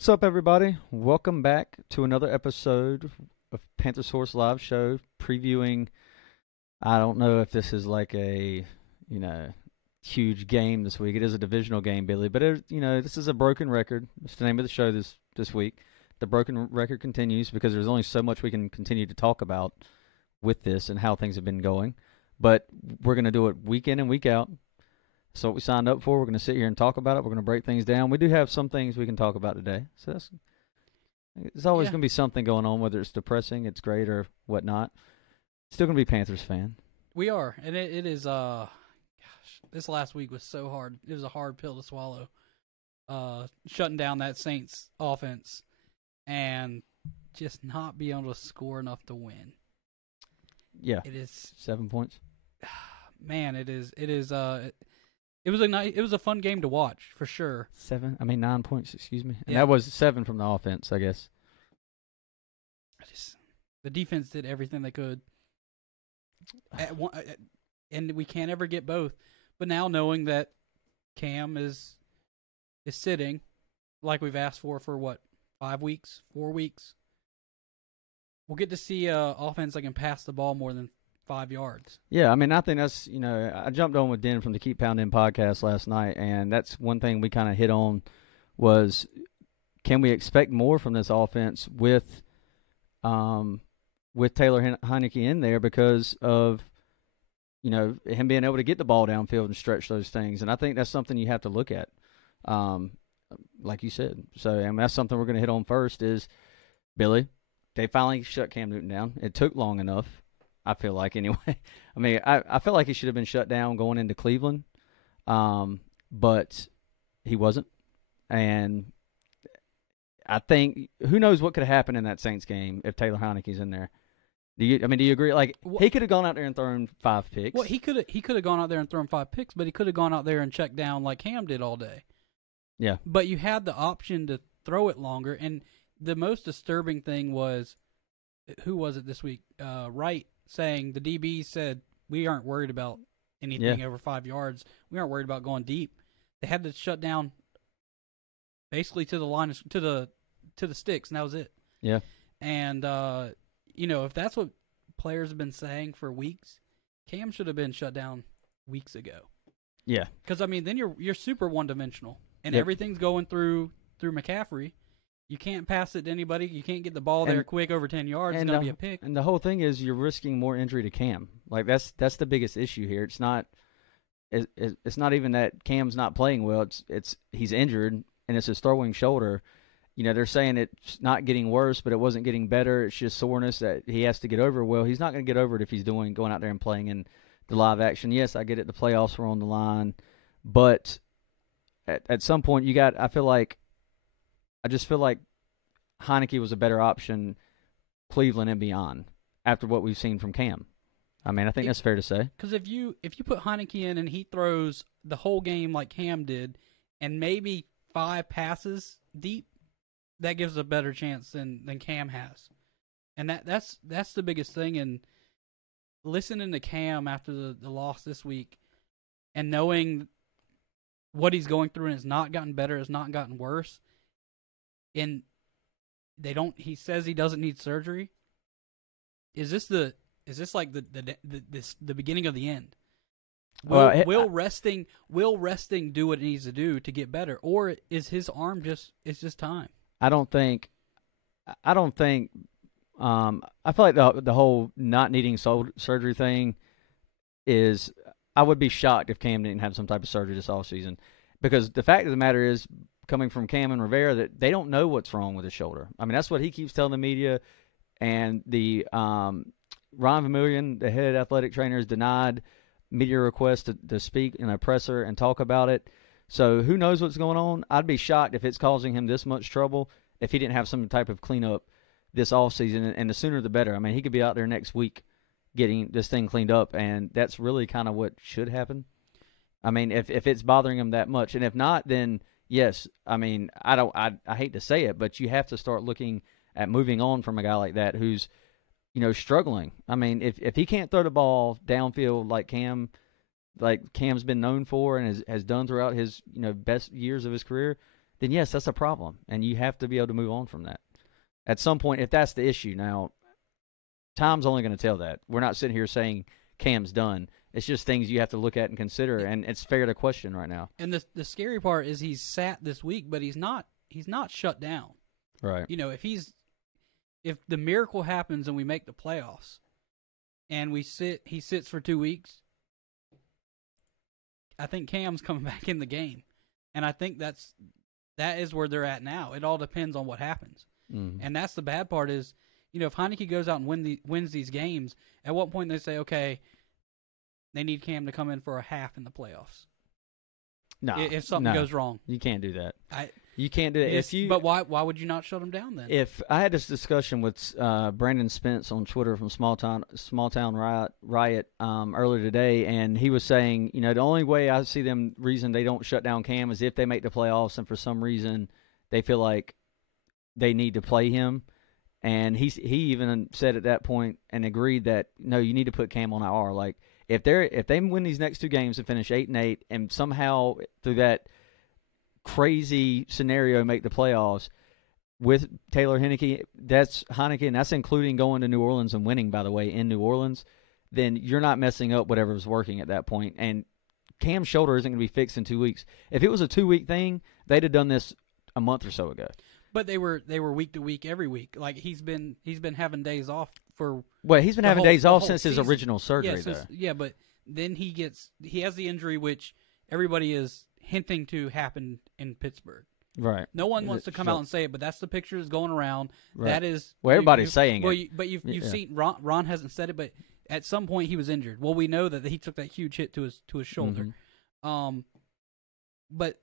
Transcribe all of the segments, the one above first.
What's up, everybody? Welcome back to another episode of Panthers Source Live Show, previewing. I don't know if this is like a, huge game this week. It is a divisional game, Billy, but this is a broken record. It's the name of the show this week. The broken record continues because there's only so much we can continue to talk about with this and how things have been going. But we're going to do it week in and week out. So what we signed up for, we're going to sit here and talk about it. We're going to break things down. We do have some things we can talk about today. So there's always going to be something going on, whether it's depressing, it's great, or whatnot. Still going to be Panthers fan. We are, and it is, this last week was so hard. It was a hard pill to swallow, shutting down that Saints offense and just not being able to score enough to win. Yeah. It is 7 points. Man, it is, it was a fun game to watch, for sure. 9 points, excuse me. And Yeah. that was 7 from the offense, I guess. The defense did everything they could. And we can't ever get both. But now knowing that Cam is sitting, like we've asked for what, 5 weeks, 4 weeks, we'll get to see an offense that can pass the ball more than 5 yards. Yeah, I think that's, I jumped on with Den from the Keep Pounding podcast last night, and that's one thing we kind of hit on was, can we expect more from this offense with Taylor Heineke in there because of, him being able to get the ball downfield and stretch those things. And I think that's something you have to look at, like you said. So, and that's something we're going to hit on first is, Billy, they finally shut Cam Newton down. It took long enough, I feel like, anyway. I feel like he should have been shut down going into Cleveland, but he wasn't. And I think, who knows what could happen in that Saints game if Taylor Heineke's in there. Do you agree? Like, he could have gone out there and thrown 5 picks. Well, he could have gone out there and thrown 5 picks, but he could have gone out there and checked down like Cam did all day. Yeah. But you had the option to throw it longer, and the most disturbing thing was, who was it this week? Wright saying the DBs said, we aren't worried about anything over 5 yards. We aren't worried about going deep. They had to shut down basically to the line to the sticks, and that was it. Yeah. And if that's what players have been saying for weeks, Cam should have been shut down weeks ago. Yeah. Because then you're super one dimensional, and Yep. everything's going through McCaffrey. You can't pass it to anybody. You can't get the ball there quick over 10 yards. It's going to be a pick. And the whole thing is you're risking more injury to Cam. Like, that's the biggest issue here. It's not even that Cam's not playing well. It's he's injured, and it's his throwing shoulder. They're saying it's not getting worse, but it wasn't getting better. It's just soreness that he has to get over. Well, he's not going to get over it if he's going out there and playing in the live action. Yes, I get it. The playoffs were on the line. But at some point, I just feel like Heineke was a better option, Cleveland and beyond, after what we've seen from Cam. I think that's fair to say. Because if you put Heineke in and he throws the whole game like Cam did, and maybe 5 passes deep, that gives a better chance than Cam has. And that's the biggest thing. And listening to Cam after the loss this week and knowing what he's going through, and it's not gotten better, it's not gotten worse, and he says he doesn't need surgery. Is this like the beginning of the end? Will resting do what it needs to do to get better, or is his arm just time? I feel like the whole not needing surgery thing is, I would be shocked if Cam didn't have some type of surgery this offseason, because the fact of the matter is, coming from Cam and Rivera, that they don't know what's wrong with his shoulder. That's what he keeps telling the media, and the Ron Vermillion, the head athletic trainer, has denied media requests to speak in a presser and talk about it. So who knows what's going on? I'd be shocked if it's causing him this much trouble if he didn't have some type of cleanup this offseason, and the sooner the better. He could be out there next week getting this thing cleaned up, and that's really kind of what should happen. If it's bothering him that much, and if not, then yes. I hate to say it, but you have to start looking at moving on from a guy like that who's, struggling. If he can't throw the ball downfield like Cam's been known for and has done throughout his best years of his career, then yes, that's a problem, and you have to be able to move on from that. At some point, if that's the issue, now time's only going to tell that. We're not sitting here saying Cam's done. It's just things you have to look at and consider, and it's fair to question right now. And the scary part is he's sat this week, but he's not shut down. Right. You know, if the miracle happens and we make the playoffs, and he sits for 2 weeks, I think Cam's coming back in the game, and I think that is where they're at now. It all depends on what happens, and that's the bad part is, you know, if Heineke goes out and wins these games, at what point they say, okay, they need Cam to come in for a half in the playoffs. No, if something goes wrong, you can't do that. You can't do it. But why would you not shut him down then? If I had this discussion with Brandon Spence on Twitter from Small Town Riot earlier today, and he was saying, you know, the only way I see them reason they don't shut down Cam is if they make the playoffs and for some reason they feel like they need to play him. And he even said at that point and agreed that no, you need to put Cam on IR. Like if they win these next 2 games and finish 8-8, and somehow through that crazy scenario make the playoffs with Taylor Heineke, and that's including going to New Orleans and winning, by the way, in New Orleans, then you're not messing up whatever's working at that point. And Cam's shoulder isn't going to be fixed in 2 weeks. If it was a 2-week thing, they'd have done this a month or so ago. But they were week to week every week. Like he's been having days off for. Well, he's been having days off since his original surgery, though. Yeah, but then he has the injury which everybody is hinting to happen in Pittsburgh. Right. No one wants to come out and say it, but that's the picture that's going around. Right. That is. Well, everybody's saying it. But you've seen Ron hasn't said it, but at some point he was injured. Well, we know that he took that huge hit to his shoulder. Mm-hmm. But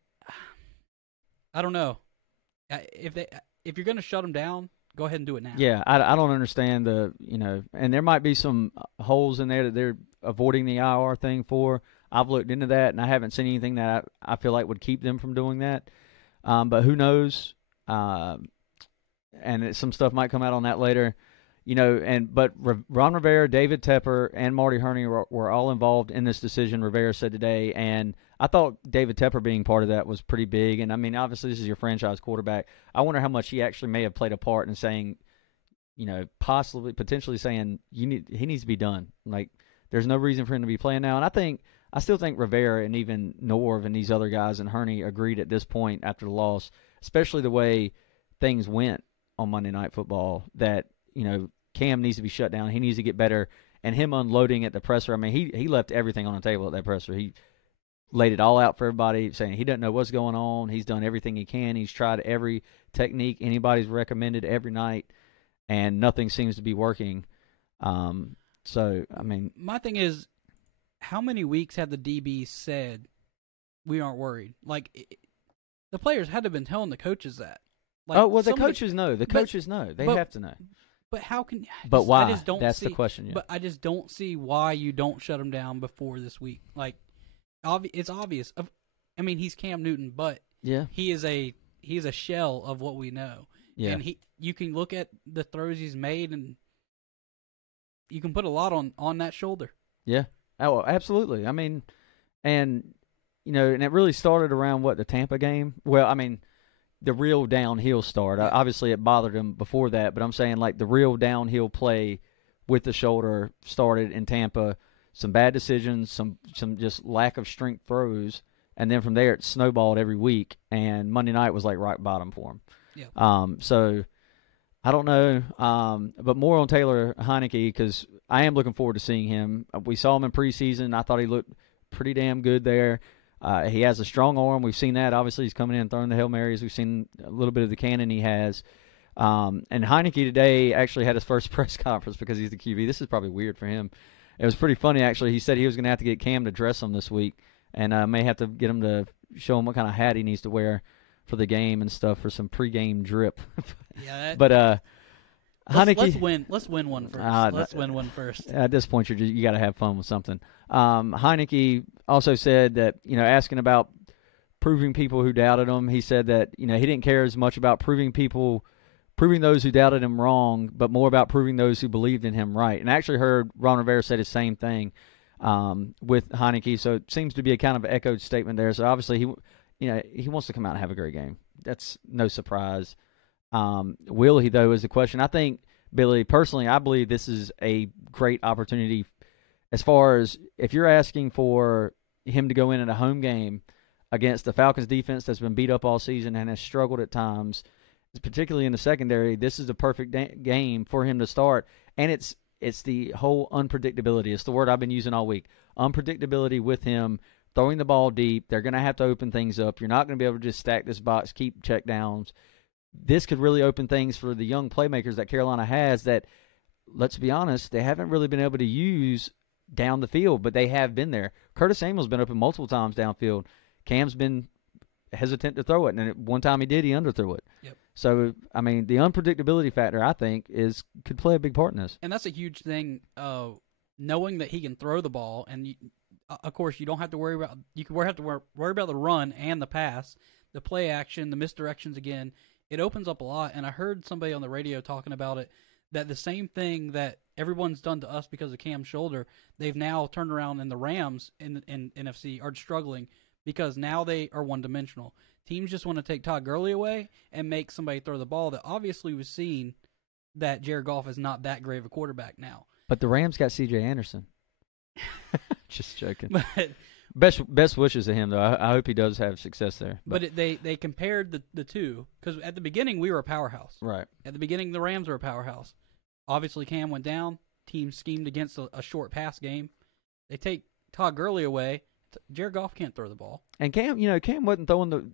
I don't know. If you're going to shut him down, go ahead and do it now. Yeah, I don't understand and there might be some holes in there that they're avoiding the IR thing for. I've looked into that, and I haven't seen anything that I feel like would keep them from doing that. But who knows? And some stuff might come out on that later. You know, but Ron Rivera, David Tepper, and Marty Herney were all involved in this decision, Rivera said today, and I thought David Tepper being part of that was pretty big. And, I mean, obviously this is your franchise quarterback. I wonder how much he actually may have played a part in saying, you know, potentially saying he needs to be done. Like, there's no reason for him to be playing now. And I still think Rivera and even Norv and these other guys and Herney agreed at this point after the loss, especially the way things went on Monday Night Football, that, you know, Cam needs to be shut down. He needs to get better. And him unloading at the presser, I mean, he left everything on the table at that presser. He laid it all out for everybody, saying he doesn't know what's going on. He's done everything he can. He's tried every technique anybody's recommended every night, and nothing seems to be working. So, I mean. My thing is, how many weeks have the DBs said we aren't worried? Like, the players had to have been telling the coaches that. Like, the coaches know. The coaches know. They have to know. But how can? But why? That's the question. Yeah. But I just don't see why you don't shut him down before this week. Like, it's obvious. I mean, he's Cam Newton, but he is a shell of what we know. Yeah. And you can look at the throws he's made, and you can put a lot on that shoulder. Yeah. Oh, absolutely. I mean, and you know, and it really started around the Tampa game. Well, I mean, the real downhill start. Yeah. Obviously, it bothered him before that, but I'm saying like the real downhill play with the shoulder started in Tampa. Some bad decisions, some just lack of strength throws, and then from there it snowballed every week. And Monday night was like rock bottom for him. Yeah. So I don't know, but more on Taylor Heineke because I am looking forward to seeing him. We saw him in preseason. I thought he looked pretty damn good there. He has a strong arm. We've seen that. Obviously, he's coming in and throwing the Hail Marys. We've seen a little bit of the cannon he has. And Heineke today actually had his first press conference because he's the QB. This is probably weird for him. It was pretty funny, actually. He said he was going to have to get Cam to dress him this week and may have to get him to show him what kind of hat he needs to wear for the game and stuff for some pregame drip. Yeah, but Heineke, let's win one first. Let's win one first. At this point, you got to have fun with something. Heineke also said that, you know, asking about proving people who doubted him, he said that, you know, he didn't care as much about proving those who doubted him wrong, but more about proving those who believed in him right. And I actually heard Ron Rivera say the same thing with Heineke, so it seems to be a kind of echoed statement there. So obviously he wants to come out and have a great game. that's no surprise. Will he, though, is the question. I think, Billy, personally, I believe this is a great opportunity as far as if you're asking for him to go in a home game against the Falcons defense that's been beat up all season and has struggled at times, particularly in the secondary. This is the perfect game for him to start, and it's the whole unpredictability. It's the word I've been using all week. Unpredictability with him throwing the ball deep. They're going to have to open things up. You're not going to be able to just stack this box, keep check downs. This could really open things for the young playmakers that Carolina has that, let's be honest, they haven't really been able to use down the field, but they have been there. Curtis Samuel's been open multiple times downfield. Cam's been hesitant to throw it, and one time he did, he underthrew it. Yep. So, I mean, the unpredictability factor, I think, could play a big part in this. And that's a huge thing, knowing that he can throw the ball, and of course, you don't have to worry about worry about the run and the pass, the play action, the misdirections again. It opens up a lot, and I heard somebody on the radio talking about it, that the same thing that everyone's done to us because of Cam's shoulder, they've now turned around, and the Rams in NFC are struggling because now they are one-dimensional. Teams just want to take Todd Gurley away and make somebody throw the ball that obviously was seen that Jared Goff is not that great of a quarterback now. But the Rams got C.J. Anderson. Just joking. But Best wishes to him, though. I hope he does have success there. But they compared the two, because at the beginning we were a powerhouse. Right. At the beginning the Rams were a powerhouse. Obviously Cam went down. Team schemed against a short pass game. They take Todd Gurley away. Jared Goff can't throw the ball. And Cam wasn't throwing the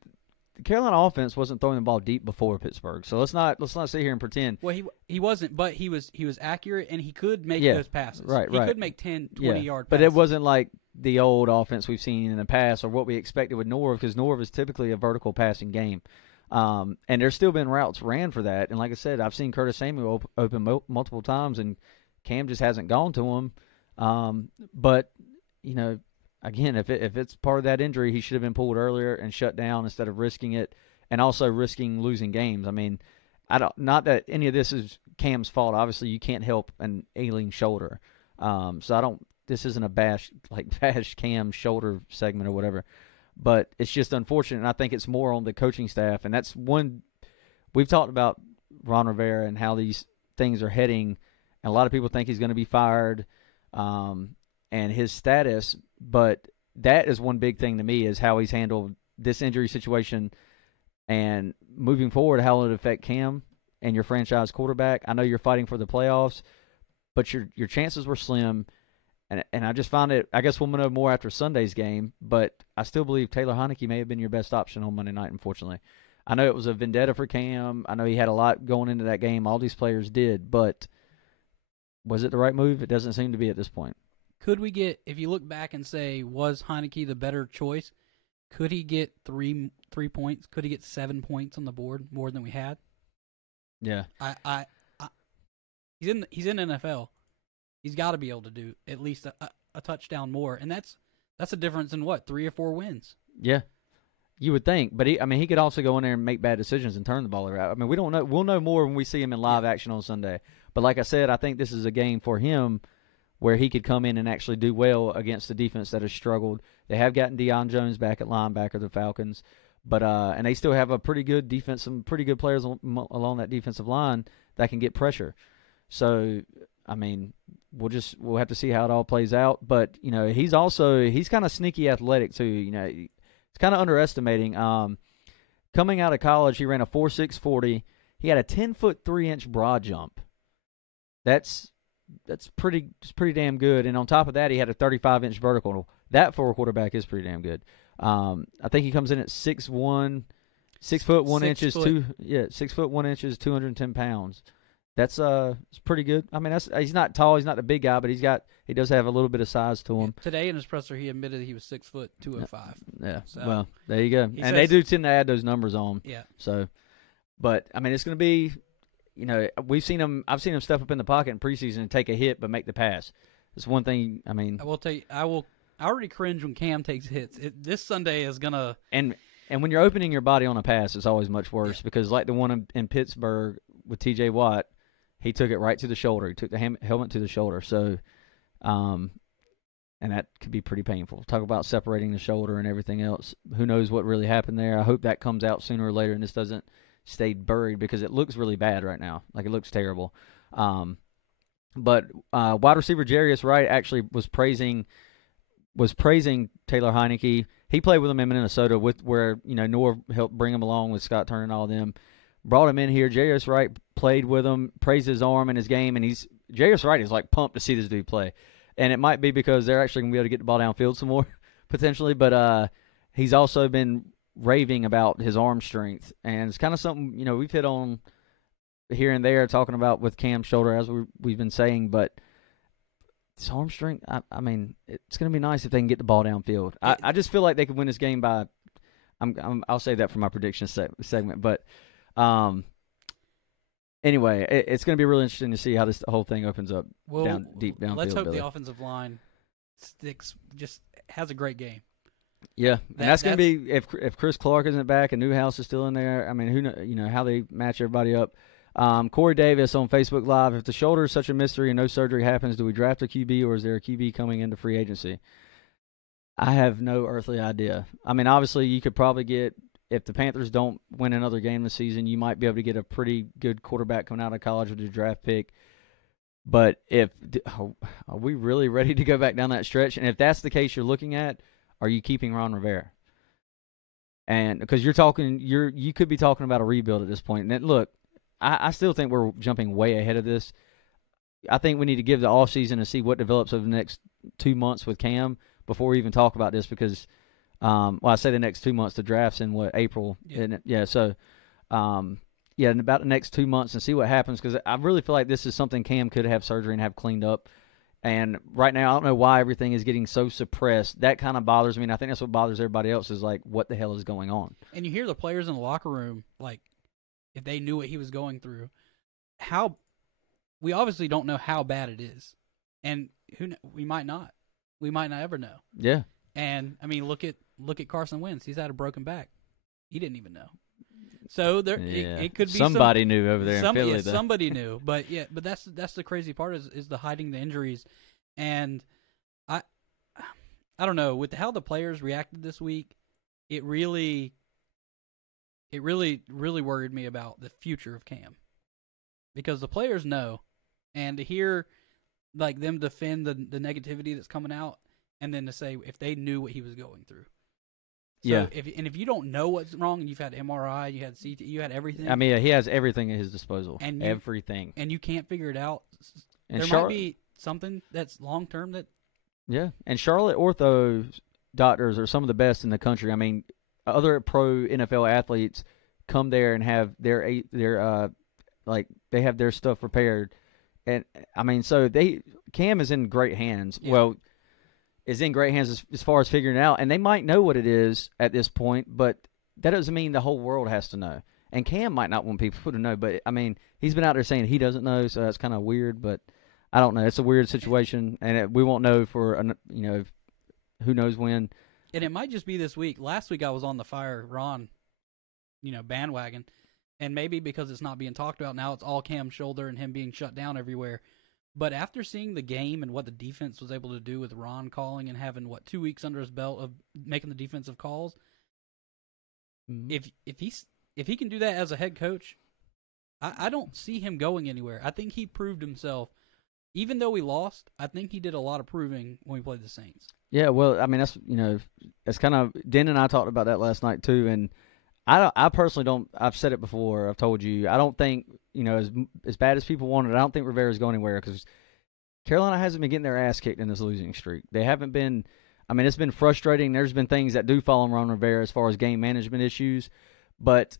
Carolina offense wasn't throwing the ball deep before Pittsburgh. So let's not sit here and pretend. Well, he wasn't, but he was accurate, and he could make those passes. Right. He could make 10, 20-yard passes. But it wasn't like the old offense we've seen in the past or what we expected with Norv, because Norv is typically a vertical passing game. And there's still been routes ran for that. And like I said, I've seen Curtis Samuel open multiple times, and Cam just hasn't gone to him. But, again, if it's part of that injury, he should have been pulled earlier and shut down instead of risking it, and also risking losing games. I mean, not that any of this is Cam's fault. Obviously, you can't help an ailing shoulder. So this isn't a bash Cam's shoulder segment or whatever. But it's just unfortunate, and I think it's more on the coaching staff. And that's one we've talked about Ron Rivera and how these things are heading. And a lot of people think he's going to be fired, and his status. But that is one big thing to me, is how he's handled this injury situation, and moving forward, how will it affect Cam and your franchise quarterback. I know you're fighting for the playoffs, but your chances were slim. And I just found it, I guess we'll know more after Sunday's game, but I still believe Taylor Heinicke may have been your best option on Monday night, unfortunately. I know it was a vendetta for Cam. I know he had a lot going into that game. All these players did, but was it the right move? It doesn't seem to be at this point. Could we get, if you look back and say, was Heinicke the better choice, could he get three points? Could he get 7 points on the board more than we had? Yeah. He's in NFL. He's got to be able to do at least a touchdown more, and that's a difference in 3 or 4 wins. Yeah, you would think, but he could also go in there and make bad decisions and turn the ball around. I mean, we don't know. We'll know more when we see him in live action on Sunday. But like I said, I think this is a game for him where he could come in and actually do well against the defense that has struggled. They have gotten Deion Jones back at linebacker, the Falcons, but and they still have a pretty good defense, some pretty good players along that defensive line that can get pressure. So, I mean, we'll have to see how it all plays out. But he's kind of sneaky athletic too. It's kind of underestimating. Coming out of college, he ran a 4.6 40. He had a 10-foot 3-inch broad jump. That's pretty damn good. And on top of that, he had a 35-inch vertical. That for a quarterback is pretty damn good. I think he comes in at 6'1", 6 foot 1 inches, 6 foot 1 inches, 210 pounds. That's it's pretty good. I mean, he's not tall, he's not the big guy, but he does have a little bit of size to him. Today in his presser, he admitted he was 6 foot 205. Yeah. So well, there you go. And they do tend to add those numbers on. Yeah. So, but I mean, it's going to be. I've seen him step up in the pocket in preseason and take a hit but make the pass. It's one thing. I mean, I will tell you, I already cringe when Cam takes hits. This Sunday is gonna. And when you're opening your body on a pass, it's always much worse because like the one in Pittsburgh with T.J. Watt, he took it right to the shoulder. He took the helmet to the shoulder. So, and and that could be pretty painful. Talk about separating the shoulder and everything else. Who knows what really happened there? I hope that comes out sooner or later and this doesn't stay buried because it looks really bad right now. Like, it looks terrible. But wide receiver Jarius Wright actually was praising Taylor Heineke. He played with him in Minnesota where Norv helped bring him along with Scott Turner and all of them. Brought him in here. Jarius Wright played with him, praised his arm and his game, and Jarius Wright is like pumped to see this dude play. And it might be because they're actually going to be able to get the ball downfield some more, potentially. But he's also been raving about his arm strength. And it's kind of something, we've hit on here and there talking about with Cam's shoulder, as we've been saying. But his arm strength, I mean, it's going to be nice if they can get the ball downfield. I just feel like they could win this game by I'll save that for my prediction segment. But anyway, it's going to be really interesting to see how this whole thing opens up deep downfield. Let's hope the offensive line has a great game. Yeah, and that's going to be if Chris Clark isn't back and Newhouse is still in there. I mean, who knows, how they match everybody up. Corey Davis on Facebook Live: if the shoulder is such a mystery and no surgery happens, do we draft a QB or is there a QB coming into free agency? I have no earthly idea. I mean, obviously, you could probably get, if the Panthers don't win another game this season, you might be able to get a pretty good quarterback coming out of college with your draft pick. But are we really ready to go back down that stretch? And if that's the case you're looking at, are you keeping Ron Rivera? And because you could be talking about a rebuild at this point. And then, look, I still think we're jumping way ahead of this. I think we need to give the offseason to see what develops over the next 2 months with Cam before we even talk about this because, I say the next 2 months, the draft's in April? Yeah. So, in about the next 2 months and see what happens because I really feel like this is something Cam could have surgery and have cleaned up. And right now, I don't know why everything is getting so suppressed. That kind of bothers me, and I think that's what bothers everybody else is, like, what the hell is going on? And you hear the players in the locker room, like, if they knew what he was going through, we obviously don't know how bad it is. And we might not. We might not ever know. Yeah. And, I mean, look at Carson Wentz. He's had a broken back. He didn't even know. So it could be somebody knew over there in Philly. Yeah, somebody knew, but that's the crazy part is the hiding the injuries, and I don't know with how the players reacted this week. It really worried me about the future of Cam because the players know, and to hear like them defend the negativity that's coming out, and then to say if they knew what he was going through. So yeah. If you don't know what's wrong and you've had MRI, you had CT, you had everything. I mean, he has everything at his disposal. Everything. And you can't figure it out. And there might be something that's long term that. Yeah, and Charlotte ortho doctors are some of the best in the country. I mean, other pro NFL athletes come there and have their they have their stuff repaired, and I mean, so Cam is in great hands. Yeah. Well. Is in great hands as far as figuring it out. And they might know what it is at this point, but that doesn't mean the whole world has to know. And Cam might not want people to know, but, I mean, he's been out there saying he doesn't know, so that's kind of weird. But I don't know. It's a weird situation, and we won't know for, who knows when. And it might just be this week. Last week I was on the Fire Ron, bandwagon, and maybe because it's not being talked about now, it's all Cam's shoulder and him being shut down everywhere. But after seeing the game and what the defense was able to do with Ron calling and having 2 weeks under his belt of making the defensive calls, if he can do that as a head coach, I don't see him going anywhere. I think he proved himself. Even though we lost, I think he did a lot of proving when we played the Saints. Yeah, well, I mean that's kind of Den and I talked about that last night too, and I personally don't. I've said it before. I've told you. I don't think as bad as people wanted. I don't think Rivera's going anywhere because Carolina hasn't been getting their ass kicked in this losing streak. They haven't been. I mean, it's been frustrating. There's been things that do fall on Ron Rivera as far as game management issues, but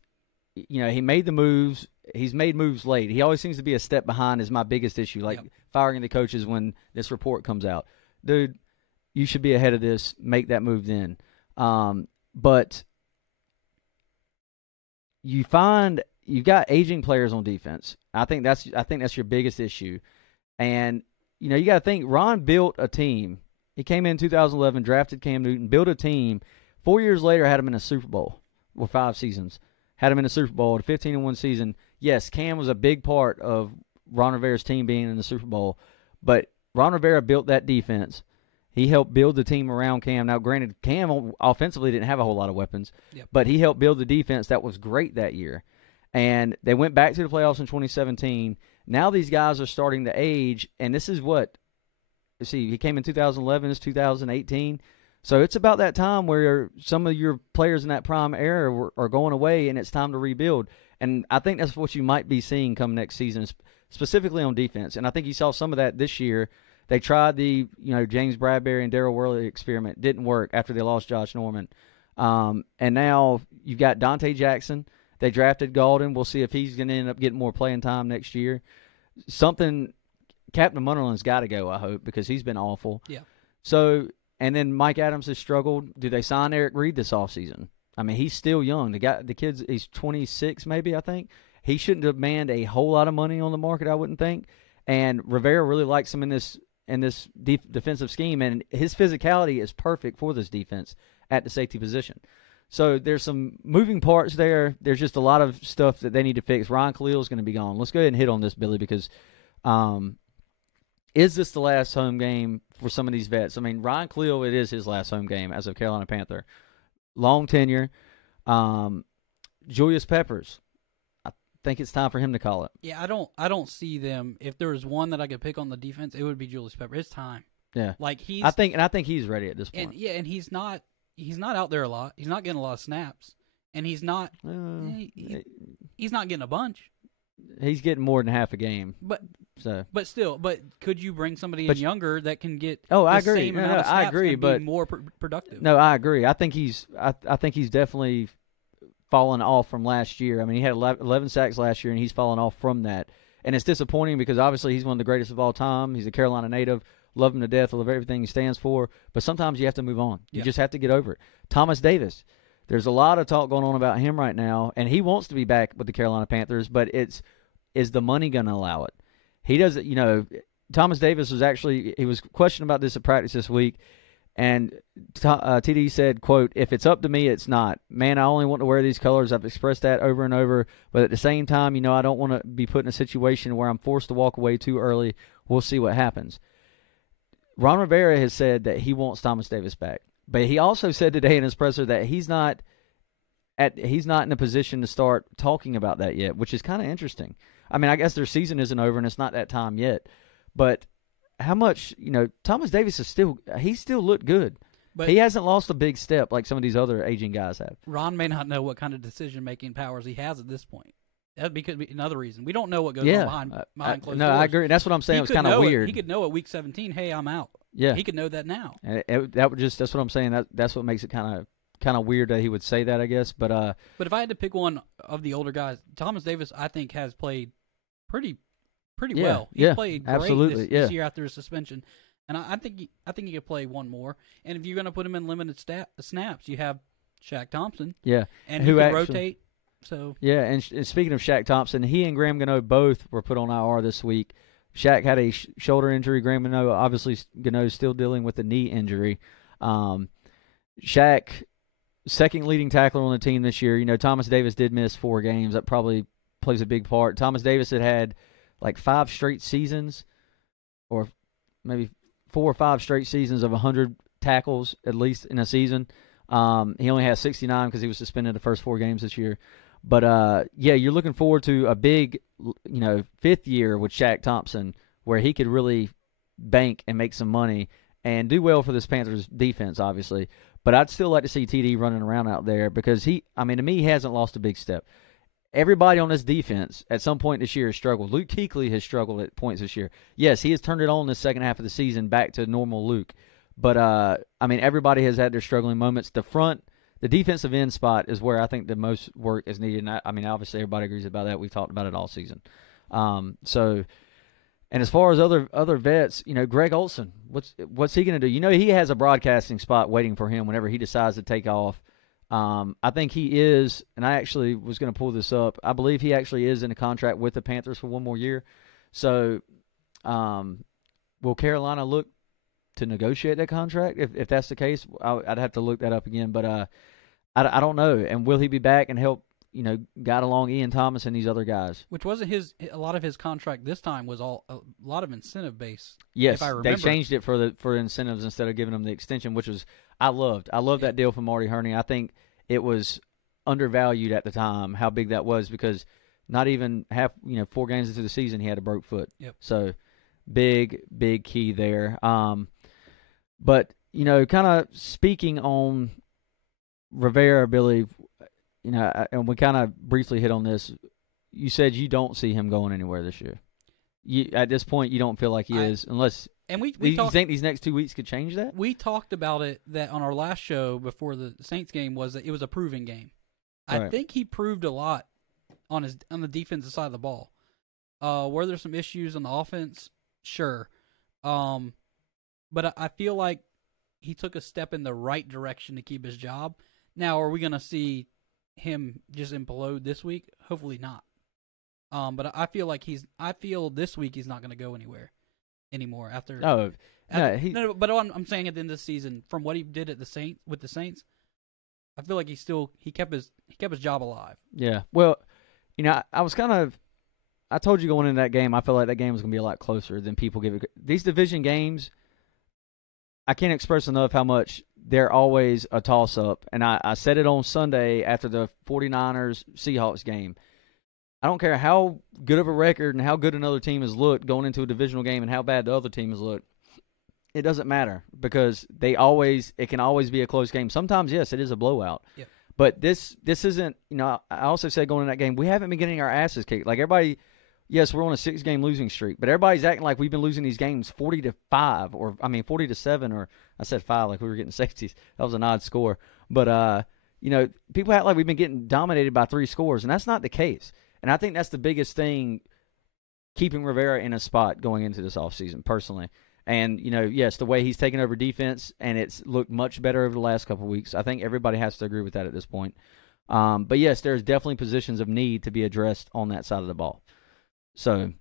he made the moves. He's made moves late. He always seems to be a step behind. Is my biggest issue. Like firing the coaches when this report comes out, dude. You should be ahead of this. Make that move then. But you find you've got aging players on defense. I think that's your biggest issue. And you got to think Ron built a team. He came in 2011, drafted Cam Newton, built a team. 4 years later, had him in a Super Bowl, or 5 seasons. Had him in a Super Bowl, a 15-1 season. Yes, Cam was a big part of Ron Rivera's team being in the Super Bowl, but Ron Rivera built that defense. He helped build the team around Cam. Now, granted, Cam offensively didn't have a whole lot of weapons, Yep. but he helped build the defense that was great that year. And they went back to the playoffs in 2017. Now these guys are starting to age, and this is what – see, he came in 2011, it's 2018. So it's about that time where some of your players in that prime era are going away, and it's time to rebuild. And I think that's what you might be seeing come next season, specifically on defense. And I think you saw some of that this year. They tried the James Bradbury and Darryl Worley experiment. Didn't work after they lost Josh Norman. And now you've got Dante Jackson. They drafted Gaulden. We'll see if he's going to end up getting more playing time next year. Captain Munderland's got to go, I hope, because he's been awful. Yeah. So, and then Mike Adams has struggled. Do they sign Eric Reed this offseason? I mean, he's still young. The kid's he's 26 maybe, I think. He shouldn't demand a whole lot of money on the market, I wouldn't think. And Rivera really likes him in this defensive scheme, and his physicality is perfect for this defense at the safety position. So there's some moving parts there. There's just a lot of stuff that they need to fix. Ryan Khalil is going to be gone. Let's go ahead and hit on this, Billy, because is this the last home game for some of these vets? I mean, Ryan Khalil, it is his last home game as a Carolina Panther. Long tenure. Julius Peppers, I think it's time for him to call it. Yeah, I don't see them. If there was one that I could pick on the defense, it would be Julius Peppers. It's time. Yeah. Like I think he's ready at this point. And he's not out there a lot. He's not getting a lot of snaps. And he's not he's not getting a bunch. He's getting more than half a game. But still, could you bring somebody in younger that can get I the agree. same amount of snaps I agree, and but be more productive? No, I agree. I think he's definitely fallen off from last year. I mean, he had 11 sacks last year, and he's fallen off from that. And it's disappointing because obviously he's one of the greatest of all time. He's a Carolina native. Love him to death. Love everything he stands for. But sometimes you have to move on. You just have to get over it. Thomas Davis. There's a lot of talk going on about him right now, and he wants to be back with the Carolina Panthers, but is the money going to allow it? He doesn't, Thomas Davis he was questioned about this at practice this week, and TD said, quote, "If it's up to me, it's not. Man, I only want to wear these colors. I've expressed that over and over, but at the same time, I don't want to be put in a situation where I'm forced to walk away too early. We'll see what happens." Ron Rivera has said that he wants Thomas Davis back. But he also said today in his presser that he's not in a position to start talking about that yet, which is kind of interesting. I mean, I guess their season isn't over and it's not that time yet. But how much, Thomas Davis still looked good. But he hasn't lost a big step like some of these other aging guys have. Ron may not know what kind of decision-making powers he has at this point. That could be another reason. We don't know what goes on behind closed doors. No, I agree. That's what I'm saying. It was kind of weird. He could know at week 17, hey, I'm out. Yeah, he could know that now. And that's what I'm saying. That's what makes it kind of weird that he would say that, I guess. But if I had to pick one of the older guys, Thomas Davis, I think, has played pretty well. He's played great this year after his suspension, and I think he could play one more. And if you're going to put him in limited snaps, you have Shaq Thompson. Yeah, and who can rotate. So yeah, and speaking of Shaq Thompson, he and Graham Gano both were put on IR this week. Shaq had a shoulder injury. Graham Gano, obviously, Gano's still dealing with a knee injury. Shaq, second leading tackler on the team this year. Thomas Davis did miss 4 games. That probably plays a big part. Thomas Davis had like 5 straight seasons, or maybe 4 or 5 straight seasons of 100 tackles at least in a season. He only has 69 because he was suspended the first 4 games this year. But, you're looking forward to a big, 5th year with Shaq Thompson where he could really bank and make some money and do well for this Panthers defense, obviously. But I'd still like to see TD running around out there because to me, he hasn't lost a big step. Everybody on this defense at some point this year has struggled. Luke Kuechly has struggled at points this year. Yes, he has turned it on the second half of the season back to normal Luke. But, everybody has had their struggling moments. The defensive end spot is where I think the most work is needed. And obviously everybody agrees about that. We've talked about it all season. And as far as other vets, Greg Olsen, what's he going to do? He has a broadcasting spot waiting for him whenever he decides to take off. I think he is, and I actually was going to pull this up. I believe he actually is in a contract with the Panthers for 1 more year. So, will Carolina look to negotiate that contract? If that's the case, I'd have to look that up again. But I don't know. And will he be back and help got along Ian Thomas and these other guys. Which wasn't a lot of his contract this time was a lot of incentive based. Yes, if I remember. they changed it for incentives instead of giving them the extension, which was I loved. I loved that deal from Marty Herney. I think it was undervalued at the time how big that was because not even 4 games into the season he had a broke foot. Yep. So big key there. But kind of speaking on Rivera, Billy, and we kind of briefly hit on this. You said you don't see him going anywhere this year. At this point, you don't feel like he is, unless. And you think these next 2 weeks could change that? We talked about it that on our last show before the Saints game was that it was a proving game. Right. I think he proved a lot on the defensive side of the ball. Were there some issues on the offense? Sure, but I feel like he took a step in the right direction to keep his job. Now, are we going to see him just implode this week? Hopefully not. But I feel like this week he's not going to go anywhere anymore after. But I'm saying at the end of the season, from what he did at the Saints, I feel like he kept his job alive. Yeah. Well, I told you going into that game, I felt like that game was going to be a lot closer than people give it. These division games, I can't express enough how much they're always a toss-up. And I said it on Sunday after the 49ers-Seahawks game. I don't care how good of a record and how good another team has looked going into a divisional game and how bad the other team has looked. It doesn't matter because it can always be a close game. Sometimes, yes, it is a blowout. Yeah. But this isn't, I also said going in that game, we haven't been getting our asses kicked. Like everybody, yes, we're on a 6-game losing streak, but everybody's acting like we've been losing these games 40-5 40-7, or I said 5 like we were getting safeties. That was an odd score. But, people act like we've been getting dominated by 3 scores, and that's not the case. And I think that's the biggest thing keeping Rivera in a spot going into this offseason, personally. And, yes, the way he's taken over defense, and it's looked much better over the last couple of weeks. I think everybody has to agree with that at this point. But, yes, there's definitely positions of need to be addressed on that side of the ball. So,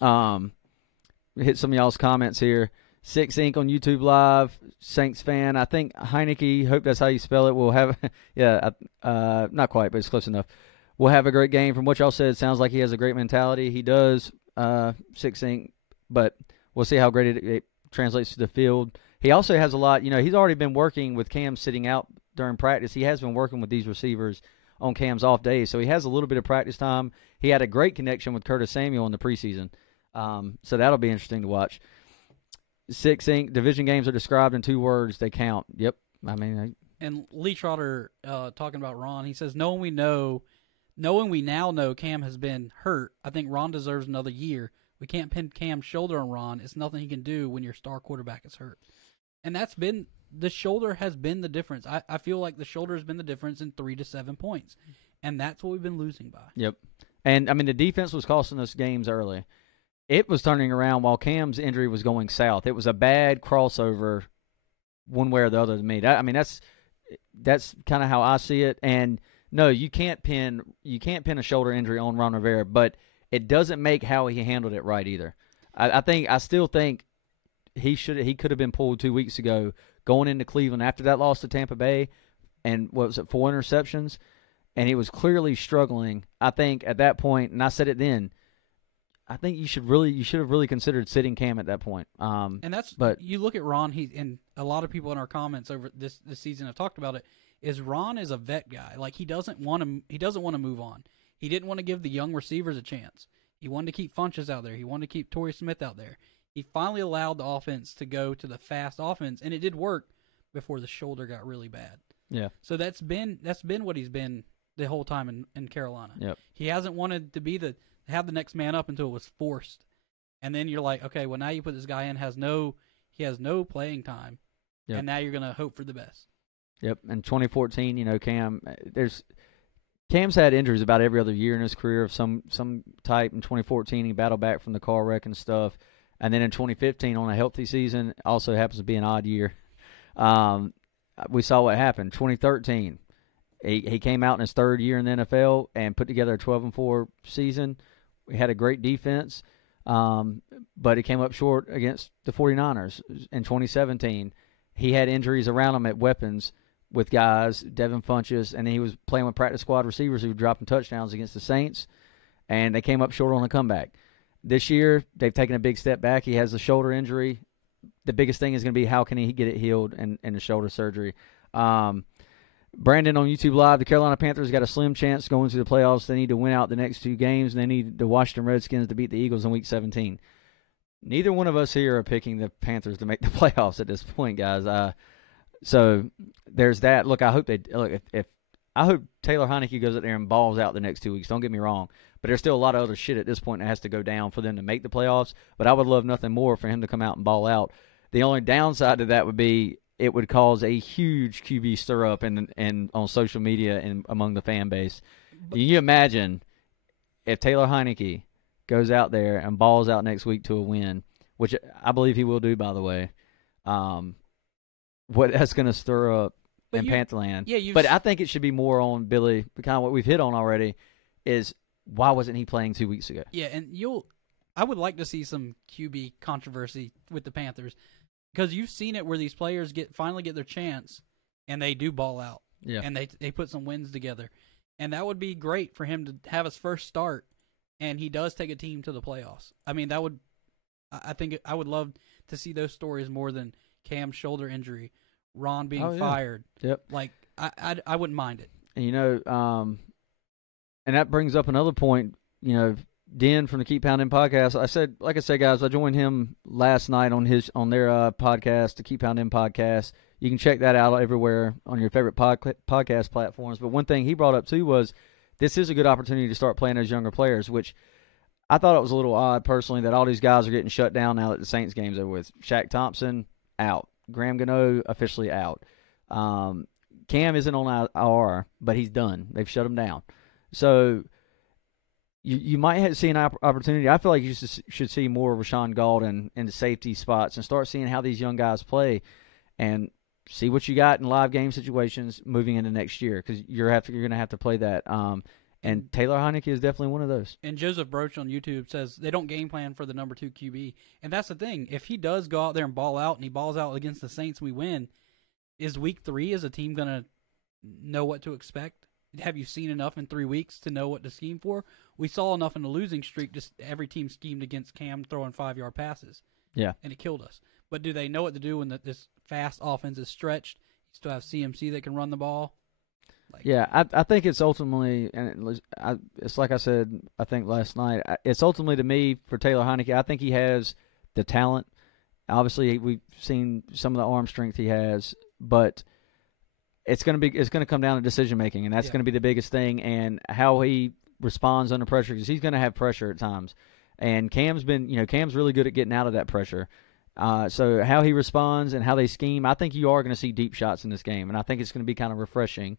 hit some of y'all's comments here. 6 Inc. on YouTube Live, Saints fan. I think Heineke, hope that's how you spell it, will have, not quite, but it's close enough. We'll have a great game. From what y'all said, it sounds like he has a great mentality. He does, 6 Inc., but we'll see how great it translates to the field. He also has a lot, he's already been working with Cam sitting out during practice. He has been working with these receivers on Cam's off days, so he has a little bit of practice time. He had a great connection with Curtis Samuel in the preseason, so that'll be interesting to watch. 6 Inc. Division games are described in 2 words. They count. Yep. And Lee Trotter talking about Ron, he says, knowing we now know Cam has been hurt, I think Ron deserves another year. We can't pin Cam's shoulder on Ron. It's nothing he can do when your star quarterback is hurt. And the shoulder has been the difference. I feel like the shoulder has been the difference in 3 to 7 points. And that's what we've been losing by. Yep. And, the defense was costing us games early. It was turning around while Cam's injury was going south. It was a bad crossover one way or the other to me. That's kind of how I see it. And, no, you can't pin a shoulder injury on Ron Rivera, but it doesn't make how he handled it right either. I still think he could have been pulled 2 weeks ago going into Cleveland after that loss to Tampa Bay, and 4 interceptions, and he was clearly struggling. I think at that point, and I said it then, I think you should have really considered sitting Cam at that point. But you look at Ron, and a lot of people in our comments over this season have talked about it. Is Ron is a vet guy. Like he doesn't want to move on. He didn't want to give the young receivers a chance. He wanted to keep Funchess out there. He wanted to keep Torrey Smith out there. He finally allowed the offense to go to the fast offense, and it did work before the shoulder got really bad. Yeah. So that's been what he's been the whole time in Carolina. Yep. He hasn't wanted to have the next man up until it was forced. And then you're like, okay, well now you put this guy in, he has no playing time. Yep. And now you're going to hope for the best. Yep. In 2014, Cam's had injuries about every other year in his career of some type. In 2014, he battled back from the car wreck and stuff. And then in 2015, on a healthy season, also happens to be an odd year. We saw what happened. 2013, he came out in his 3rd year in the NFL and put together a 12-4 season. We had a great defense, but he came up short against the 49ers. In 2017, he had injuries around him at weapons. with guys, Devin Funchess, and he was playing with practice squad receivers who were dropping touchdowns against the Saints, and they came up short on a comeback. This year, they've taken a big step back. He has a shoulder injury. The biggest thing is going to be how can he get it healed and the shoulder surgery. Brandon on YouTube Live, the Carolina Panthers got a slim chance going to the playoffs. They need to win out the next 2 games, and they need the Washington Redskins to beat the Eagles in Week 17. Neither one of us here are picking the Panthers to make the playoffs at this point, guys. So there's that. Look, I hope I hope Taylor Heineke goes out there and balls out the next 2 weeks. Don't get me wrong, but there's still a lot of other shit at this point that has to go down for them to make the playoffs. But I would love nothing more for him to come out and ball out. The only downside to that would be it would cause a huge QB stir up and on social media and among the fan base. Can you imagine if Taylor Heineke goes out there and balls out next week to a win, which I believe he will do, by the way? What that's going to stir up in Pantherland. Yeah, but I think it should be more on Billy, kind of what we've hit on already, is why wasn't he playing 2 weeks ago? Yeah, and I would like to see some QB controversy with the Panthers. Because you've seen it where these players finally get their chance, and they do ball out. Yeah. And they put some wins together. And that would be great for him to have his first start, and he does take a team to the playoffs. I mean, I think I would love to see those stories more than Cam's shoulder injury, Ron being fired. Yep. Like, I wouldn't mind it. And, and that brings up another point, Den from the Keep Pounding podcast. Like I said, guys, I joined him last night on their podcast, the Keep Pounding podcast. You can check that out everywhere on your favorite podcast platforms. But one thing he brought up too was this is a good opportunity to start playing those younger players, which I thought it was a little odd personally that all these guys are getting shut down now that the Saints game's over with. Shaq Thompson out, Graham Gano officially out. Cam isn't on IR, but he's done. They've shut him down. So you might see an opportunity. I feel like you should see more of Rashawn Gaulden in the safety spots and start seeing how these young guys play and see what you got in live game situations moving into next year because you're going to have to play that. And Taylor Heineke is definitely one of those. And Joseph Broach on YouTube says they don't game plan for the number 2 QB. And that's the thing. If he does go out there and ball out and he balls out against the Saints and we win, is week 3, is a team going to know what to expect? Have you seen enough in 3 weeks to know what to scheme for? We saw enough in the losing streak. Just every team schemed against Cam throwing 5-yard passes. Yeah. And it killed us. But do they know what to do when this fast offense is stretched? You still have CMC that can run the ball. I think it's ultimately, and it's like I said, I think last night, it's ultimately to me for Taylor Heineke. I think he has the talent. Obviously, we've seen some of the arm strength he has, but it's going to come down to decision making, and that's going to be the biggest thing, and how he responds under pressure because he's going to have pressure at times. And Cam's really good at getting out of that pressure. So how he responds and how they scheme, I think you are going to see deep shots in this game, and I think it's going to be kind of refreshing.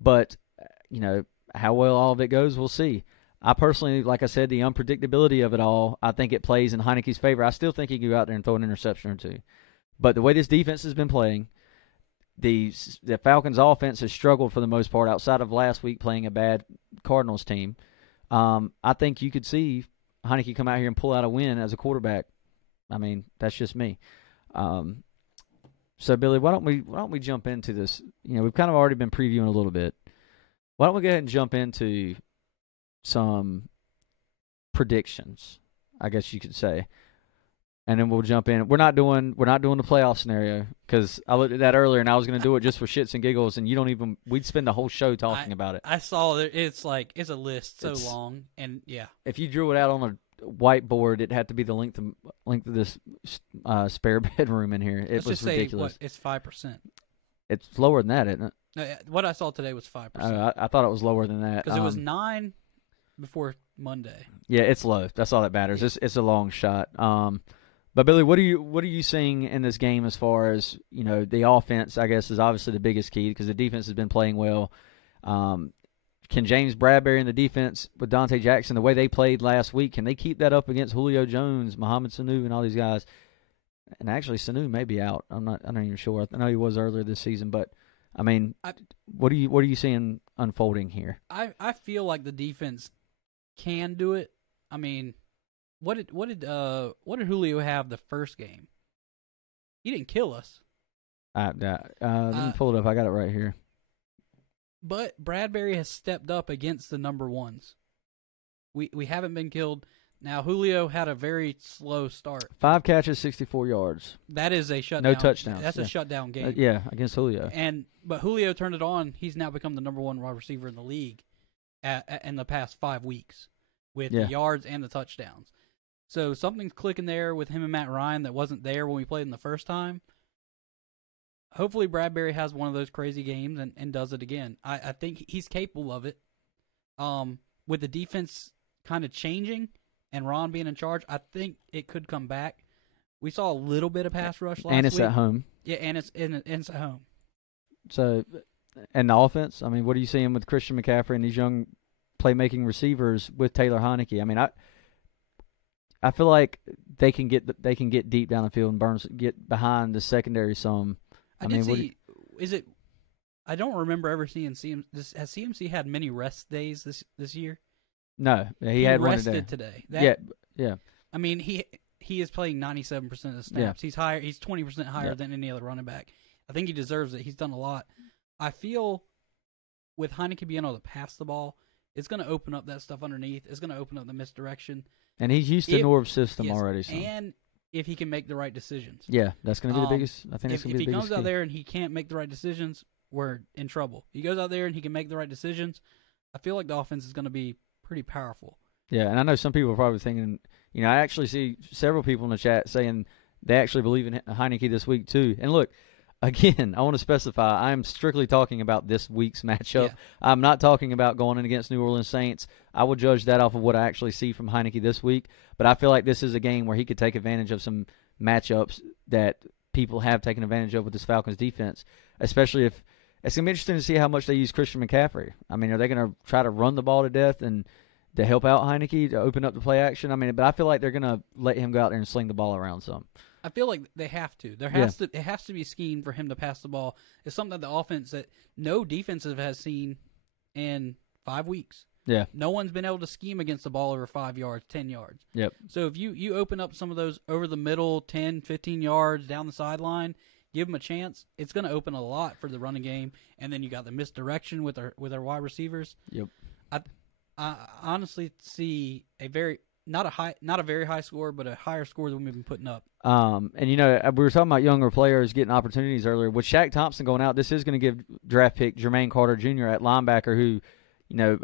But, how well all of it goes, we'll see. I personally, like I said, the unpredictability of it all, I think it plays in Heineke's favor. I still think he can go out there and throw an interception or two. But the way this defense has been playing, the Falcons' offense has struggled for the most part outside of last week playing a bad Cardinals team. I think you could see Heineke come out here and pull out a win as a quarterback. I mean, that's just me. So, Billy, why don't we jump into this? We've kind of already been previewing a little bit. Why don't we go ahead and jump into some predictions, I guess you could say, and then we'll jump in. We're not doing the playoff scenario because I looked at that earlier and I was going to do it just for shits and giggles, and we'd spend the whole show talking about it. I saw that it's a list it's long, and yeah. If you drew it out on a whiteboard, it had to be the length of this spare bedroom in here. It was ridiculous. It's 5%. It's lower than that, isn't it? What I saw today was 5%. I thought it was lower than that because it was 9 before Monday. Yeah, it's low. That's all that matters. Yeah. It's a long shot. But Billy, what are you seeing in this game as far as the offense? I guess is obviously the biggest key because the defense has been playing well. Can James Bradbury and the defense with Dante Jackson, the way they played last week, can they keep that up against Julio Jones, Mohamed Sanu, and all these guys? And actually, Sanu may be out. I'm not even sure. I know he was earlier this season, but I mean, what are you seeing unfolding here? I feel like the defense can do it. I mean, what did Julio have the first game? He didn't kill us. Let me pull it up. I got it right here. But Bradbury has stepped up against the number ones. We haven't been killed. Now, Julio had a very slow start. 5 catches, 64 yards. That is a shutdown. No touchdowns. That's a shutdown game. Yeah, against Julio. But Julio turned it on. He's now become the number one wide receiver in the league in the past 5 weeks with the yards and the touchdowns. So something's clicking there with him and Matt Ryan that wasn't there when we played him the first time. Hopefully Bradbury has one of those crazy games and does it again. I think he's capable of it. With the defense kind of changing and Ron being in charge, I think it could come back. We saw a little bit of pass rush last week. And it's at home. Yeah, and it's at home. So, and the offense, I mean, what are you seeing with Christian McCaffrey and these young playmaking receivers with Taylor Heineke? I mean, I feel like they can get deep down the field and get behind the secondary some. I don't remember ever seeing CMC. Has CMC had many rest days this year? No, he had one today. Yeah. I mean, he is playing 97% of the snaps. Yeah. He's higher. He's 20% higher than any other running back. I think he deserves it. He's done a lot. I feel with Heineke being able to pass the ball, it's going to open up that stuff underneath. It's going to open up the misdirection. And he's used to Norv's system already. So. And if he can make the right decisions. Yeah, that's going to be the biggest. I think that's going to be the biggest. If he comes out there and he can't make the right decisions, we're in trouble. He goes out there and he can make the right decisions, I feel like the offense is going to be pretty powerful. Yeah, and I know some people are probably thinking, I actually see several people in the chat saying they actually believe in Heineke this week too. And look, again, I want to specify, I am strictly talking about this week's matchup. Yeah. I'm not talking about going in against New Orleans Saints. I will judge that off of what I actually see from Heineke this week. But I feel like this is a game where he could take advantage of some matchups that people have taken advantage of with this Falcons defense, especially if it's going to be interesting to see how much they use Christian McCaffrey. I mean, are they going to try to run the ball to death and to help out Heineke to open up the play action? I mean, but I feel like they're going to let him go out there and sling the ball around some. I feel like they have to. It has to be schemed for him to pass the ball. It's something that the offense that no defensive has seen in 5 weeks. Yeah. No one's been able to scheme against the ball over 5 yards, 10 yards. Yep. So if you open up some of those over the middle, 10, 15 yards down the sideline, give them a chance, it's going to open a lot for the running game. And then you got the misdirection with our wide receivers. Yep. I honestly see a very not a very high score, but a higher score than we've been putting up. And we were talking about younger players getting opportunities earlier. With Shaq Thompson going out, this is going to give draft pick Jermaine Carter Jr. at linebacker, who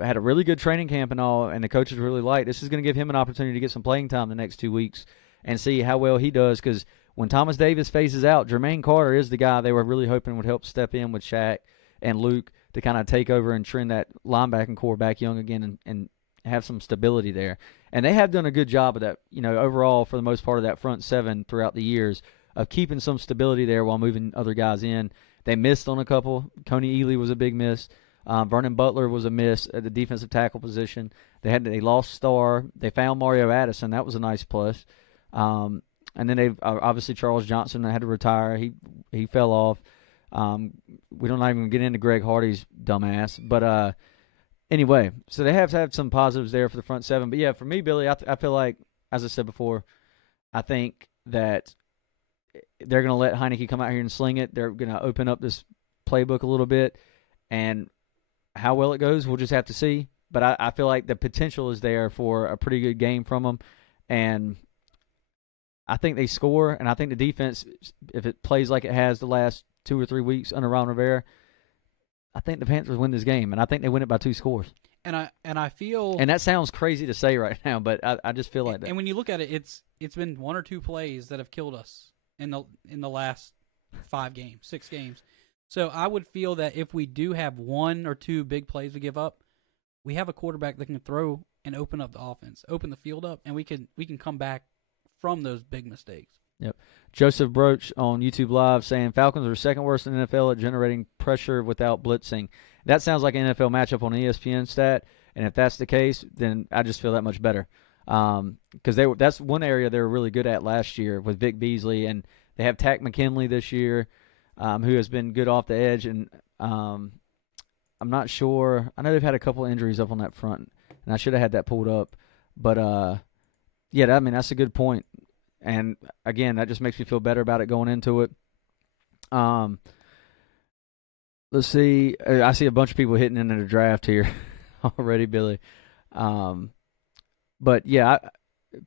had a really good training camp and all, and the coaches really liked. This is going to give him an opportunity to get some playing time the next 2 weeks and see how well he does. Because when Thomas Davis phases out, Jermaine Carter is the guy they were really hoping would help step in with Shaq and Luke to kind of take over and trend that linebacking core back young again and have some stability there. And they have done a good job of that, overall for the most part of that front seven throughout the years of keeping some stability there while moving other guys in. They missed on a couple. Coney Ely was a big miss. Vernon Butler was a miss at the defensive tackle position. They lost Starr. They found Mario Addison. That was a nice plus. And then they've obviously Charles Johnson had to retire. He fell off. We don't even get into Greg Hardy's dumbass. But anyway, so they have had some positives there for the front seven. But, yeah, for me, Billy, I feel like, as I said before, I think that they're going to let Heineke come out here and sling it. They're going to open up this playbook a little bit. And how well it goes, we'll just have to see. But I feel like the potential is there for a pretty good game from them. And I think they score. And I think the defense, if it plays like it has the last 2 or 3 weeks under Ron Rivera, I think the Panthers win this game, and I think they win it by 2 scores. And I feel, and that sounds crazy to say right now, but I just feel like that. And when you look at it, it's been 1 or 2 plays that have killed us in the last 5 games, 6 games. So I would feel that if we do have 1 or 2 big plays we give up, we have a quarterback that can throw and open up the offense, open the field up, and we can come back from those big mistakes. Yep. Joseph Broach on YouTube Live saying Falcons are second worst in the NFL at generating pressure without blitzing. That sounds like an NFL matchup on an ESPN stat, and if that's the case, then I just feel that much better. Because that's one area they were really good at last year with Vic Beasley, and they have Tack McKinley this year, who has been good off the edge, and I'm not sure. I know they've had a couple injuries up on that front, and I should have had that pulled up. But, yeah, that's a good point. And, again, that just makes me feel better about it going into it. Let's see. I see a bunch of people hitting into the draft here already, Billy. But yeah,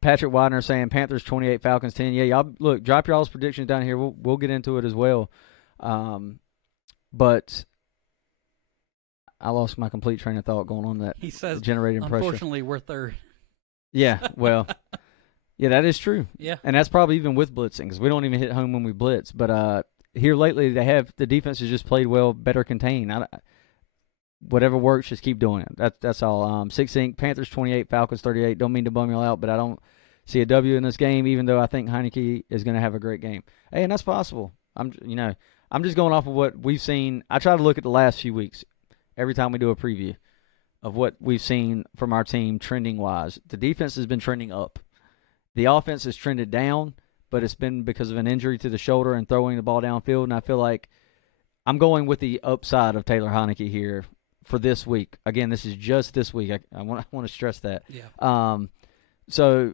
Patrick Widener saying Panthers 28, Falcons 10. Yeah, y'all look. Drop y'all's predictions down here. We'll get into it as well. But I lost my complete train of thought going on that. He says, generating pressure. Unfortunately, we're third. Yeah, well, yeah, that is true. Yeah, and that's probably even with blitzing because we don't even hit home when we blitz. But here lately, the defense has just played well, better contained. Whatever works, just keep doing it. That's all. 6 Inc. Panthers 28, Falcons 38. Don't mean to bum y'all out, but I don't see a W in this game, even though I think Heineke is going to have a great game. Hey, and that's possible. I'm just going off of what we've seen. I try to look at the last few weeks every time we do a preview of what we've seen from our team trending wise. The defense has been trending up. The offense has trended down, but it's been because of an injury to the shoulder and throwing the ball downfield. And I feel like I'm going with the upside of Taylor Heineke here for this week. Again, this is just this week. I want to stress that. Yeah. So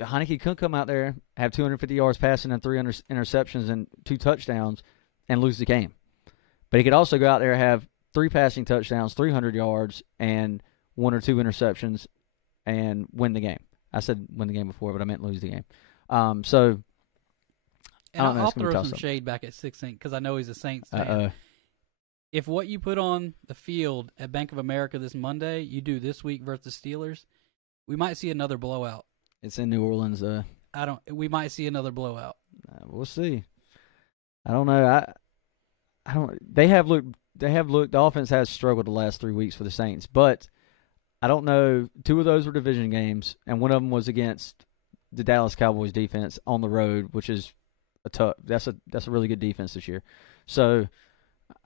Heineke could come out there, have 250 yards passing and 3 interceptions and 2 touchdowns and lose the game. But he could also go out there and have 3 passing touchdowns, 300 yards, and 1 or 2 interceptions and win the game. I said win the game before, but I meant lose the game. So I'll throw some shade back at 6 Inc. because I know he's a Saints fan. If what you put on the field at Bank of America this Monday, you do this week versus Steelers, we might see another blowout. It's in New Orleans. We might see another blowout. We'll see. I don't know. I don't. They have looked. The offense has struggled the last 3 weeks for the Saints, but I don't know. 2 of those were division games, and one of them was against the Dallas Cowboys defense on the road, which is that's a really good defense this year. So,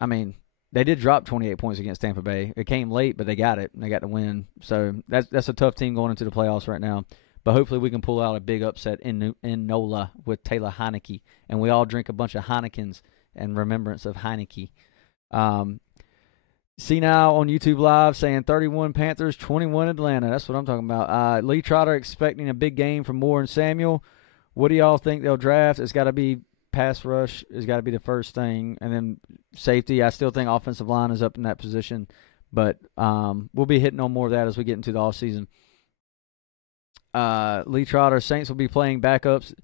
I mean, they did drop 28 points against Tampa Bay. It came late, but they got it, and they got the win. So that's a tough team going into the playoffs right now. But hopefully we can pull out a big upset in NOLA with Taylor Heineke, and we all drink a bunch of Heinekens in remembrance of Heineke. See now on YouTube Live saying 31 Panthers, 21 Atlanta. That's what I'm talking about. Lee Trotter expecting a big game from Moore and Samuel. What do y'all think they'll draft? It's got to be pass rush. It's got to be the first thing. And then safety. I still think offensive line is up in that position. But we'll be hitting on more of that as we get into the offseason. Lee Trotter, Saints will be playing backups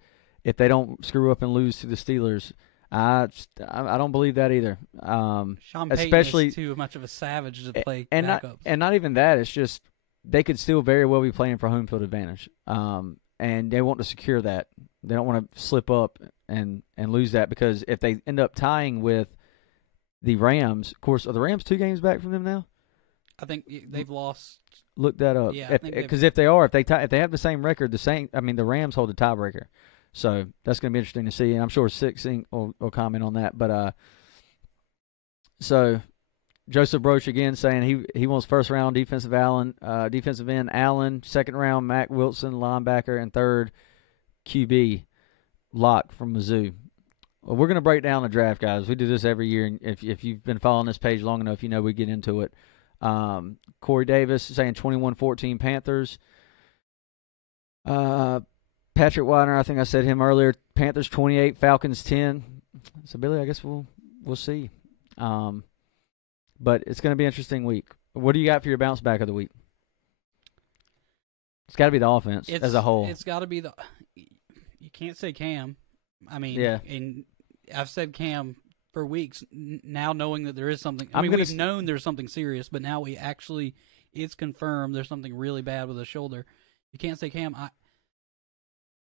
if they don't screw up and lose to the Steelers. I don't believe that either. Sean Payton especially is too much of a savage to play and backups. Not even that. It's just they could still very well be playing for home field advantage. And they want to secure that. They don't want to slip up and lose that, because if they end up tying with the Rams, of course, are the Rams 2 games back from them now? I think they've lost. Look that up. Yeah, because if they have the same record, the Rams hold the tiebreaker. So that's going to be interesting to see, and I'm sure 6 Inc. will comment on that. But so Joseph Broach again saying he wants first round defensive end Allen, second round Mac Wilson linebacker, and third QB Locke from Mizzou. Well, we're going to break down the draft, guys. We do this every year, and if you've been following this page long enough, you know we get into it. Corey Davis saying 21-14 Panthers. Patrick Widener, I think I said him earlier. Panthers 28, Falcons 10. So Billy, I guess we'll see. But it's going to be an interesting week. What do you got for your bounce back of the week? It's got to be the offense as a whole. It's got to be you can't say Cam. I mean, yeah. And I've said Cam for weeks now, knowing that there is something. We've known there's something serious, but now it's confirmed there's something really bad with his shoulder. You can't say Cam.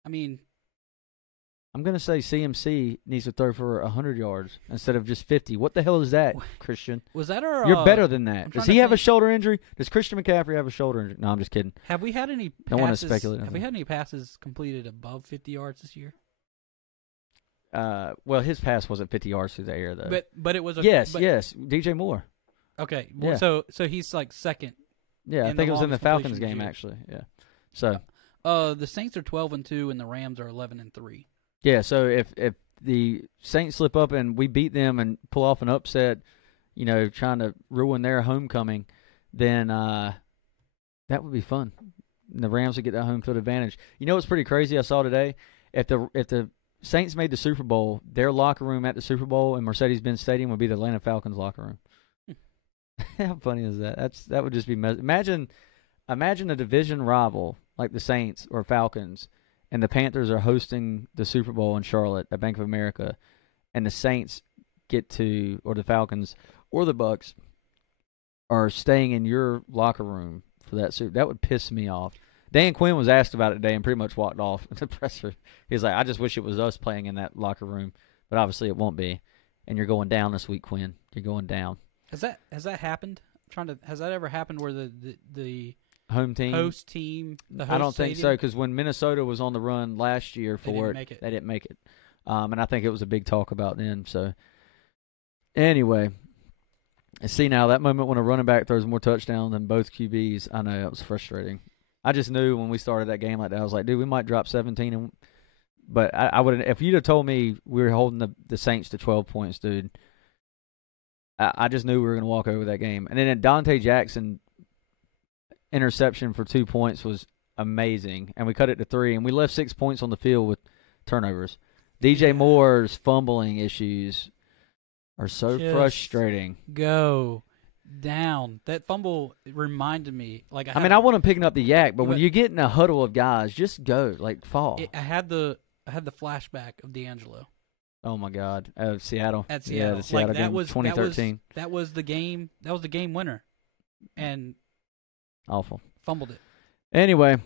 I mean, I'm going to say CMC needs to throw for 100 yards instead of just 50. What the hell is that, Christian? Was that our? You're better than that. Does he have a shoulder injury? Does Christian McCaffrey have a shoulder injury? No, I'm just kidding. Have we had any passes? Don't want to speculate. Have we had any passes completed above 50 yards this year? Well, his pass wasn't 50 yards through the air, though. But it was yes, DJ Moore. Okay, well, yeah. So he's like second. Yeah, I think it was in the Falcons game actually. Yeah. So. The Saints are 12-2 and the Rams are 11-3. Yeah, so if the Saints slip up and we beat them and pull off an upset, trying to ruin their homecoming, then that would be fun. And the Rams would get that home field advantage. You know what's pretty crazy I saw today? If the Saints made the Super Bowl, their locker room at the Super Bowl in Mercedes-Benz Stadium would be the Atlanta Falcons locker room. How funny is that? That would just be imagine a division rival like the Saints or Falcons, and the Panthers are hosting the Super Bowl in Charlotte at Bank of America, and the Saints or the Falcons or the Bucks are staying in your locker room for that Super. That would piss me off. Dan Quinn was asked about it today and pretty much walked off the presser. He was like, "I just wish it was us playing in that locker room, but obviously it won't be. And you're going down this week, Quinn. You're going down." Has that happened? Has that ever happened where the home team, host team, the host I don't stadium? think so, because when Minnesota was on the run last year they didn't make it. And I think it was a big talk about them. So anyway, see now that moment when a running back throws more touchdowns than both QBs, I know it was frustrating. I just knew when we started that game like that, I was like, dude, we might drop 17. But I would, if you'd have told me we were holding the Saints to 12 points, dude, I just knew we were going to walk over that game. And then Dante Jackson interception for 2 points was amazing, and we cut it to 3, and we left 6 points on the field with turnovers. DJ Moore's fumbling issues are so frustrating. Go down. That fumble reminded me. I want him picking up the yak, but when you get in a huddle of guys, just go, fall. I had the flashback of D'Angelo. Oh my God! Seattle. At Seattle. Yeah, the Seattle game, 2013. That was the game. That was the game winner, and awful. Fumbled it. Anyway,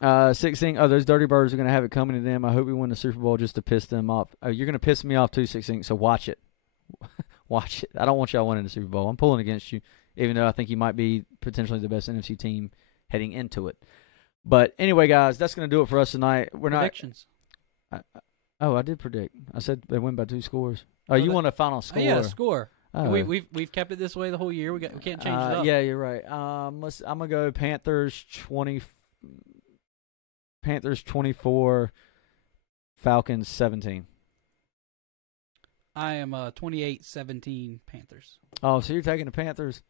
16. Oh, those Dirty Birds are going to have it coming to them. I hope we win the Super Bowl just to piss them off. Oh, you're going to piss me off too, 16. So watch it. Watch it. I don't want y'all winning the Super Bowl. I'm pulling against you, even though I think you might be potentially the best NFC team heading into it. But anyway, guys, that's going to do it for us tonight. Predictions. I did predict. I said they win by 2 scores. Oh, you want a final score? Oh, yeah, score. Oh. We've kept it this way the whole year. We can't change it up. Yeah, you're right. I'm gonna go Panthers 24, Falcons 17. I am 28-17 Panthers. Oh, so you're taking the Panthers?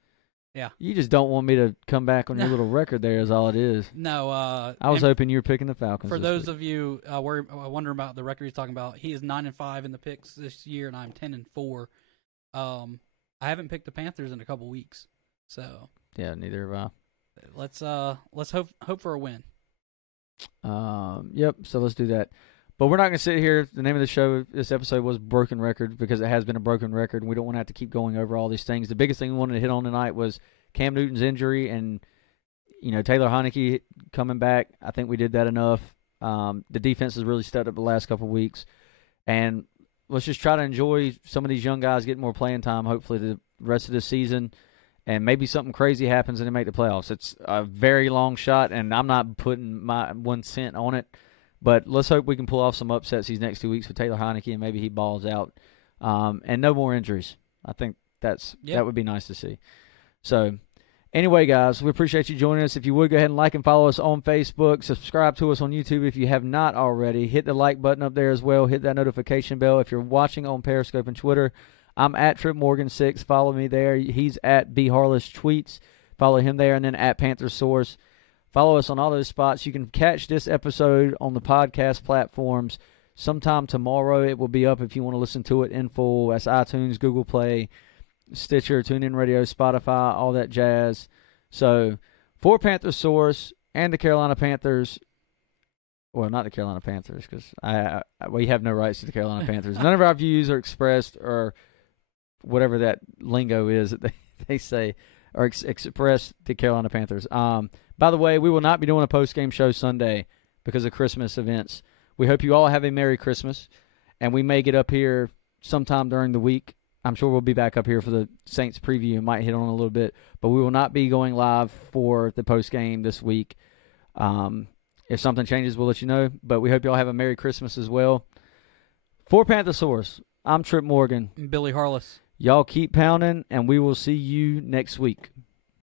Yeah. You just don't want me to come back on your little record there is all it is. No. I was hoping you were picking the Falcons. For those of you wondering about the record he's talking about, he is 9-5 in the picks this year, and I'm 10-4. I haven't picked the Panthers in a couple weeks, so yeah, neither have I. Let's hope for a win. Yep. So let's do that. But we're not going to sit here. The name of the show, this episode was Broken Record, because it has been a broken record, and we don't want to have to keep going over all these things. The biggest thing we wanted to hit on tonight was Cam Newton's injury and, Taylor Heineke coming back. I think we did that enough. The defense has really stepped up the last couple of weeks. And let's just try to enjoy some of these young guys getting more playing time, hopefully, the rest of the season. And maybe something crazy happens and they make the playoffs. It's a very long shot, and I'm not putting my 1 cent on it. But let's hope we can pull off some upsets these next 2 weeks with Taylor Heineke, and maybe he balls out. And no more injuries. I think that would be nice to see. So, anyway, guys, we appreciate you joining us. If you would, go ahead and like and follow us on Facebook. Subscribe to us on YouTube if you have not already. Hit the like button up there as well. Hit that notification bell. If you're watching on Periscope and Twitter, I'm at TripMorgan6. Follow me there. He's at BHarless Follow him there, and then at PantherSource. Follow us on all those spots. You can catch this episode on the podcast platforms sometime tomorrow. It will be up if you want to listen to it in full. That's iTunes, Google Play, Stitcher, TuneIn Radio, Spotify, all that jazz. So, for PantherSource and the Carolina Panthers, well, not the Carolina Panthers, because we have no rights to the Carolina Panthers. None of our views are expressed, or whatever that lingo is that they say, or expressed the Carolina Panthers. By the way, we will not be doing a post-game show Sunday because of Christmas events. We hope you all have a Merry Christmas, and we may get up here sometime during the week. I'm sure we'll be back up here for the Saints preview. Might hit on a little bit, but we will not be going live for the post-game this week. If something changes, we'll let you know, but we hope you all have a Merry Christmas as well. For PantherSource, I'm Trip Morgan. And Billy Harless. Y'all keep pounding, and we will see you next week.